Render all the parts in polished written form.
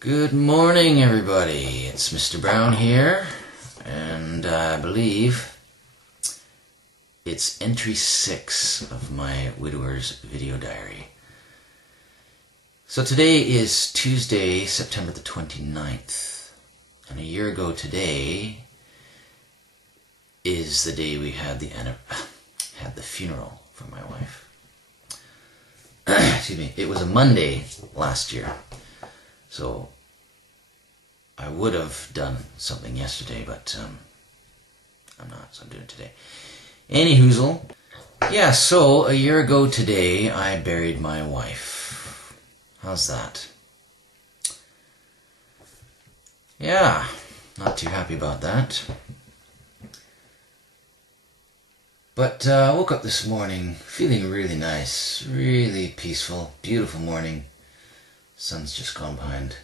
Good morning, everybody. It's Mr. Brown here, and I believe it's entry 6 of my widower's video diary. So today is Tuesday, September the 29th, and a year ago today is the day we had the funeral for my wife. Excuse me. It was a Monday last year. So I would have done something yesterday, but I'm not, so I'm doing it today. Any hoozle. Yeah, so a year ago today I buried my wife. How's that? Yeah, not too happy about that. But I woke up this morning feeling really nice, really peaceful, beautiful morning. Sun's just gone behind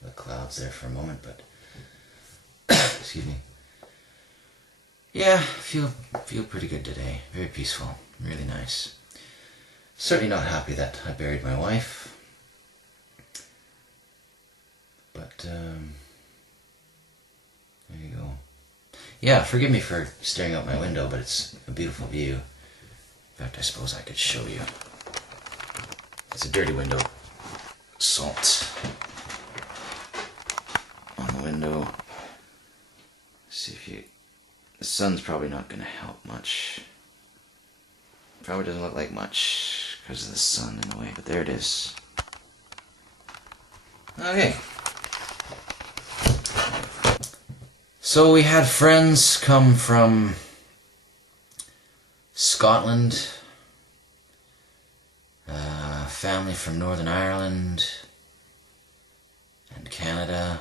the clouds there for a moment, but excuse me. Yeah, feel pretty good today. Very peaceful, really nice. Certainly not happy that I buried my wife, but there you go. Yeah, forgive me for staring out my window, but it's a beautiful view. In fact, I suppose I could show you. It's a dirty window. Salt on the window. See if you... The sun's probably not going to help much. Probably doesn't look like much because of the sun in the way, but there it is. Okay. So we had friends come from Scotland, family from Northern Ireland and Canada,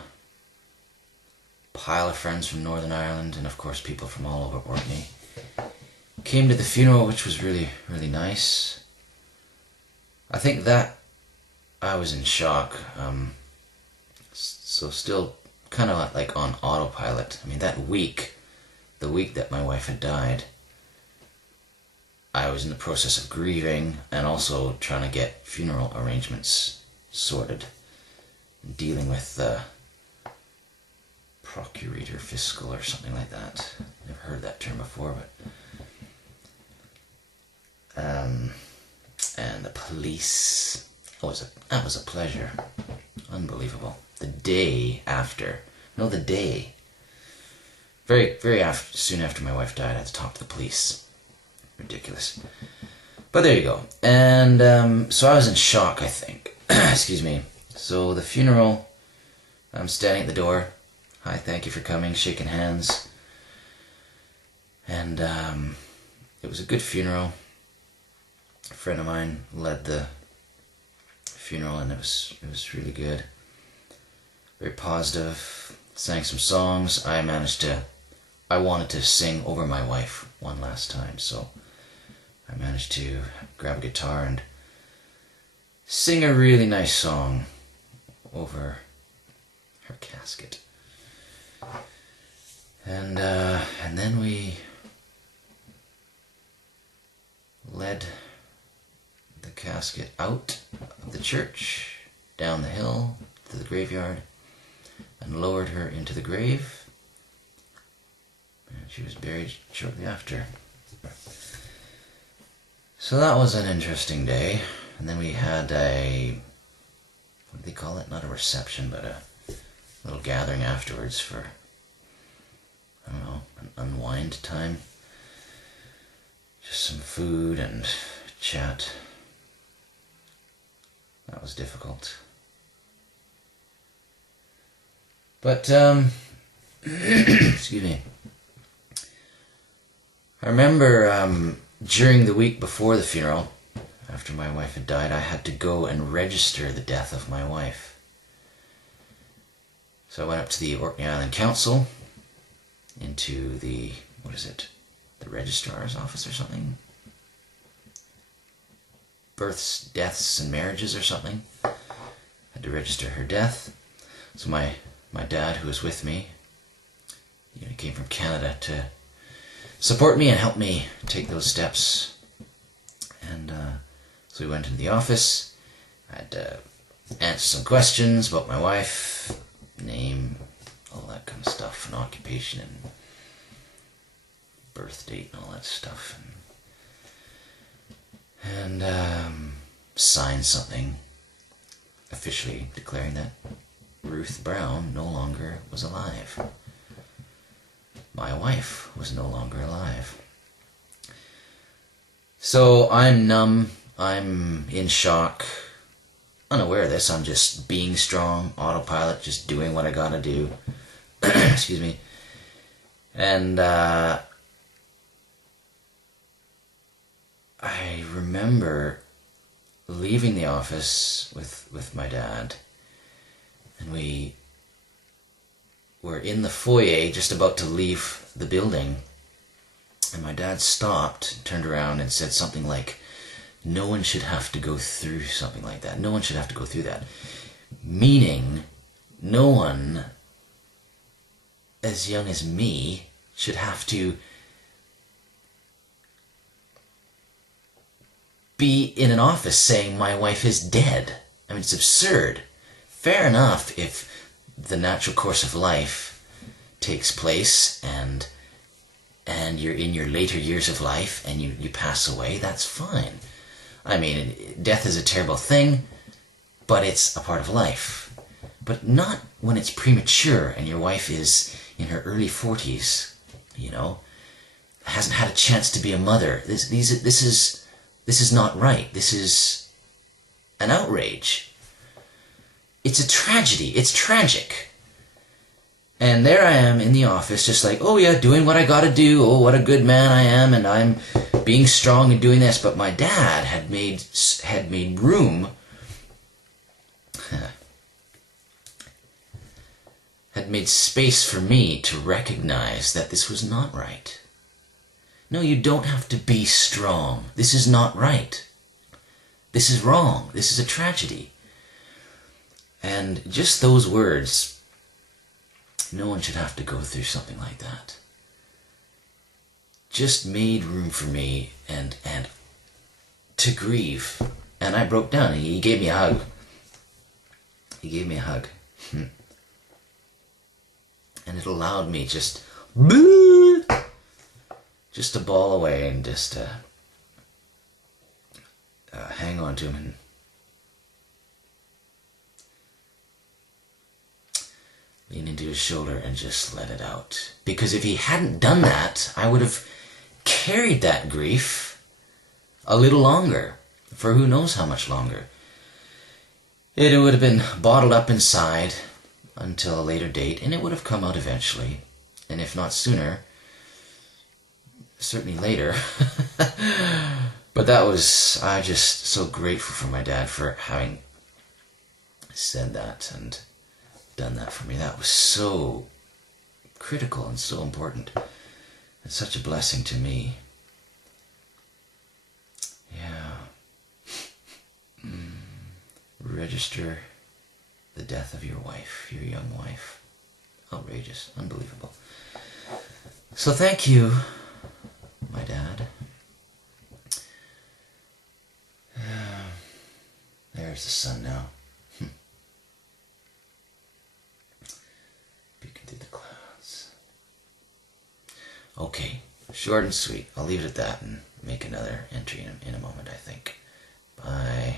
pile of friends from Northern Ireland, and of course people from all over Orkney came to the funeral, which was really, really nice. I think that I was in shock, so still kind of like on autopilot. I mean, that week, the week that my wife had died, I was in the process of grieving and also trying to get funeral arrangements sorted, dealing with the procurator fiscal or something like that. Never heard that term before, but and the police. That was a pleasure. Unbelievable. The day after, very soon after my wife died, I had to talk to the police. Ridiculous. But there you go. And so I was in shock, I think. Excuse me. So the funeral, I'm standing at the door. Hi, thank you for coming, shaking hands. And it was a good funeral. A friend of mine led the funeral, and it was really good. Very positive. Sang some songs. I wanted to sing over my wife one last time, so I managed to grab a guitar and sing a really nice song over her casket. And then we led the casket out of the church, down the hill to the graveyard, and lowered her into the grave. And she was buried shortly after. So that was an interesting day. And then we had what do they call it? Not a reception, but a little gathering afterwards for, I don't know, an unwind time. Just some food and chat. That was difficult. But, excuse me. I remember during the week before the funeral, after my wife had died, I had to go and register the death of my wife. So I went up to the Orkney Island Council, into the, the registrar's office or something? Births, deaths, and marriages or something. Had to register her death. So my dad, who was with me, he came from Canada to support me and help me take those steps. And so we went into the office. I had to answer some questions about my wife, and occupation and birth date and all that stuff, and signed something officially declaring that Ruth Brown no longer was alive. My wife was no longer alive. So I'm numb, I'm in shock, unaware of this. I'm just being strong, autopilot, just doing what I gotta do. Excuse me. And I remember leaving the office with my dad, and we were in the foyer just about to leave the building, and my dad stopped, turned around and said something like, no one should have to go through something like that. No one should have to go through that. Meaning, no one as young as me should have to be in an office saying my wife is dead. I mean, it's absurd. Fair enough if the natural course of life takes place and you're in your later years of life and you pass away, that's fine. I mean, death is a terrible thing, but it's a part of life. But not when it's premature and your wife is in her early 40s, you know, hasn't had a chance to be a mother. This is not right. This is an outrage. It's a tragedy. It's tragic. And there I am in the office, just like, oh yeah, doing what I gotta do. Oh, what a good man I am, and I'm being strong and doing this. But my dad had made room, had made space for me to recognize that this was not right. No, you don't have to be strong. This is not right. This is wrong. This is a tragedy. And just those words, no one should have to go through something like that, just made room for me and to grieve. And I broke down, and he gave me a hug. He gave me a hug. And it allowed me just to bawl away and just hang on to him and lean into his shoulder and just let it out. Because if he hadn't done that, I would have carried that grief a little longer, for who knows how much longer. It would have been bottled up inside until a later date, and it would have come out eventually. And if not sooner, certainly later. But I'm just so grateful for my dad for having said that and done that for me. That was so critical and so important and such a blessing to me. Yeah. Register the death of your wife, your young wife. Outrageous, unbelievable. So thank you, my dad. There's the sun now. Peeking through the clouds. Okay, short and sweet. I'll leave it at that and make another entry in a moment, I think. Bye.